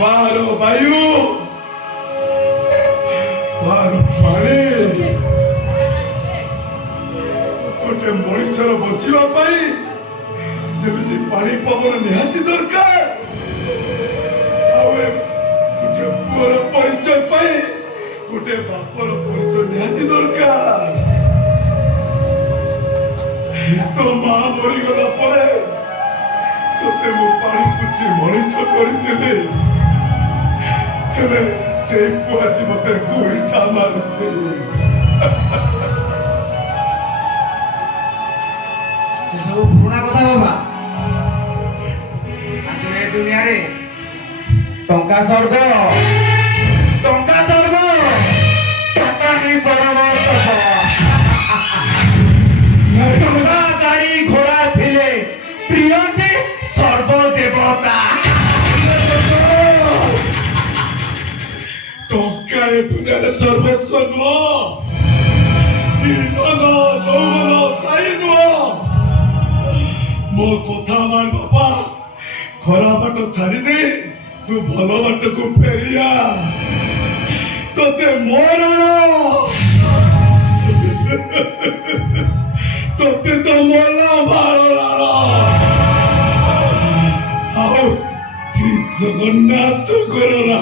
बारो वायु बारो पानी गोटे मनुष्यर बचवा जमी पानी पवन निहाती दरकार गोटे पुअर परिचय गोटे बापर परिचय निहाती दरकार तो माँ मरीगला तोते मो पानी पुछि मनुष्य करथिले हेले से पुआछि मते गोइठा मारुछि से सब पुराना कथा बाबा आज ए दुनिया रे टंका स्वर्ग टंका धर्म टंका ही परमार्थ टंका गाड़ी घोड़ा थिले प्रियंती सर्वदेवता टंका ए दुनिया रे सर्वस्व नुह धन यौवन स्थायी नुह मो कथा मान बापा खरा बाट छाड़ी दे तू भल बाट को फेरिया तोते मरण तोते तो मरना मारणार आओ श्री जगन्नाथ करा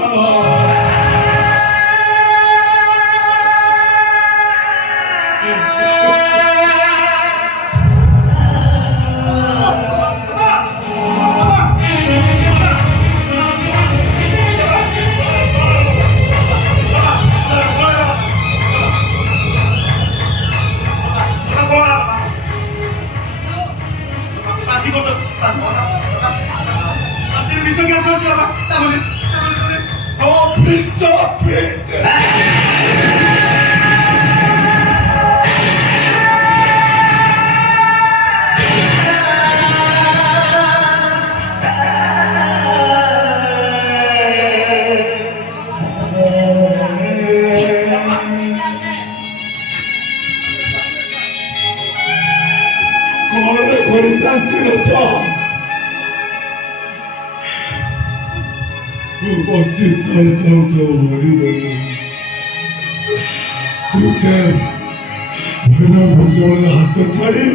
हाथ छाड़ी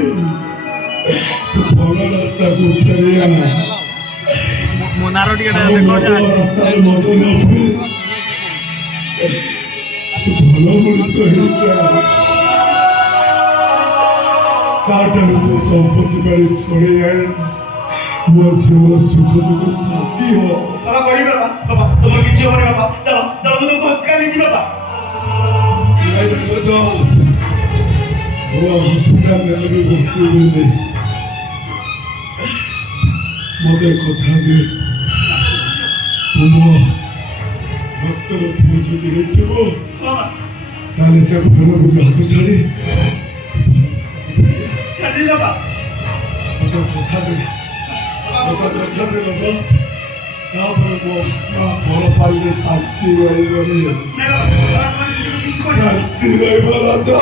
भल रास्ता को फेरिया रास्ता मत भल मनुष्य संपत्ति बारी छोड़े जाए मो झील सुख दुख शांति हो हॉस्पिटल मत कथा दे भक्तर से घर को हाथ छाड़ी मत कथा दे भल पाइले शांति शांति राजा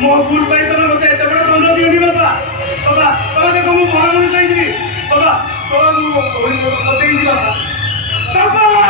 मो भूल पाई तुम मत एत बड़ा दंड दियोनी बाबा बाबा बाबा देखो मु भल मन चाहिए बाबा बाबा मु मत ही बाबा बाबा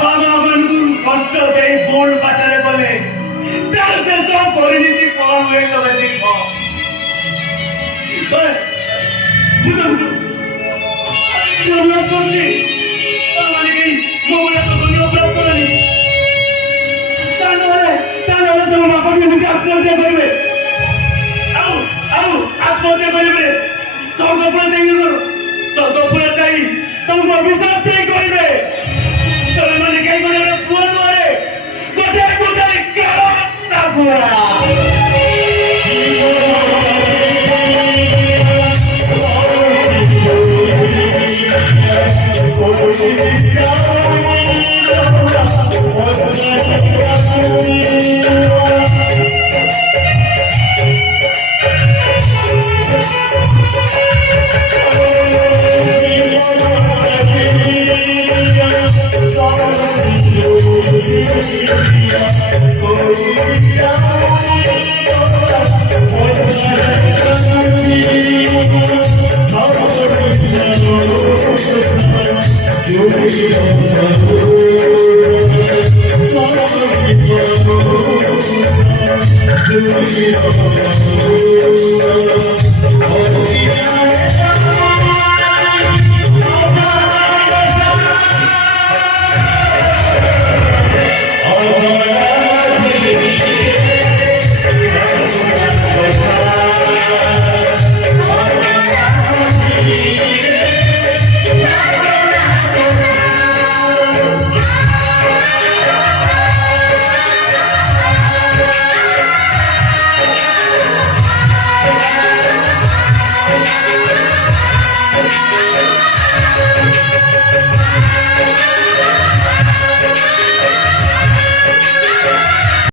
ବାପା ମା ମାନଙ୍କୁ କଷ୍ଟ ଦେଇ ଭୁଲ ବାଟରେ ଗଲେ ତାର ଶେଷ ପରିଣତି କଣ ହୁଏ ତମେ ଦେଖ। ମୁଁ ତମକୁ ଅନୁରୋଧ କରୁଛି ତମମାନେ କେହି ମୋ ଭଳିଆ ଜଘନ୍ୟ ଅପରାଧ କରନି। ତା ନହେଲେ ତମ ବାପା ବି ନିଜେ ଆତ୍ମହତ୍ୟା କରିବେ। ଆଉ ଆତ୍ମହତ୍ୟା କରିବେ ସ୍ୱର୍ଗପୁର ଦେଇ ସ୍ୱର୍ଗପୁର ଦେଇ ତମକୁ ଅଭିଶାପ ଦେଇ କହିବେ ତମେ ମାନେ କେହି ଗୋଟେ ପୁଅ ନୁହଁରେ ଗୋଟେ କାଳ ଶାଗୁଆ। Oh,